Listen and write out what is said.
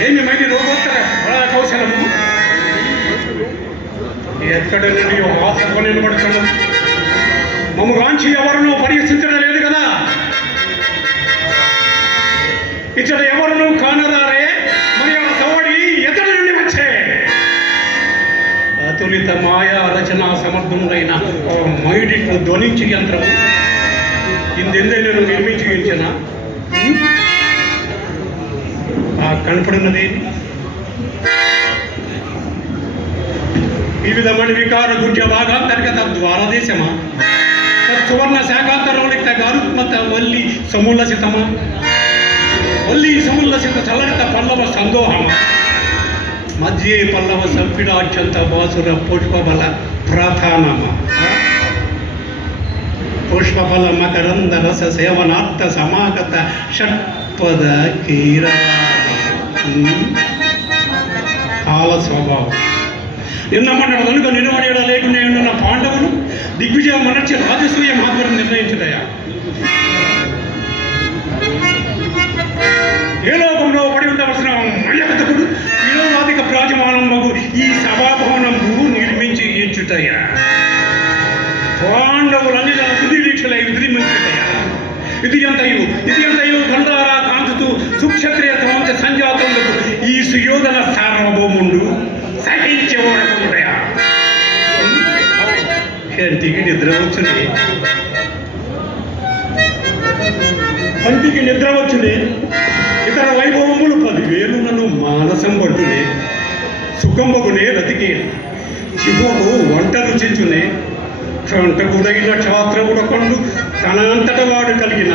ఏమి మైది రోగోత్తర బల కౌశలము ఎక్కడ నుండి ఆశతో నిలబడుతున్నాం. మమ్ము గాంచి ఎవరునూ పరీక్షించడం లేదు కదా. ఇచ్చట ఎవరునూ కానరారే. మరి ఆ సవడి ఎతడి నుండి వచ్చే అతులిత మాయా రచనా సమర్థుడైన మైడిట్లు ధ్వనించి యంత్రము ఇందెందైనా నిర్మించి ఉంచిన ఆ కనపడినది వివిధమణి వికార గుజ్జ భాగాంతర్గత ద్వారదేశమా సువర్ణ శాఖాంతరౌలిక్త గారుత్మత వల్లి సముల్లసితమా వల్లి సముల్లసిత చలరిత పల్లవ సందోహమా మధ్యే పల్లవ సంపిడాక్షంత బాసుర పుష్పబల ప్రధానమా పుష్పబల మకరంద రస సేవనార్థ సమాగత షట్పద కీర కాల స్వభావం ఎన్నమన్నాడు కనుక నిలబడేడ లేకుండా ఉన్న పాండవులు దిగ్విజయం మనర్చి రాజసూయ మాత్రం నిర్ణయించుటయా. ఏ లోకంలో పడి ఉండవలసిన మర్యాదకుడు వినోదాధిక ప్రాజమానం మగు ఈ సభాభవనంబు నిర్మించి ఇచ్చుటయా. పాండవులన్నీ తన సుదీక్షలై విధిమించుటయా. ఇది ఎంతయు గంధారా కాంచుతూ సుక్షత్రియ సమంత సంజాతములకు ఈ సుయోధన సార్వభౌముండు సహించేవాడయా. కంటికి నిద్ర వచ్చునే ఇతర వైభవములు 10,000 నన్ను మానసం పట్టునే సుఖంబగునే రతికి శివుడు వంట రుచించునే కంటకుడైన క్షాత్రముడ పండు తన అంతట వాడు కలిగిన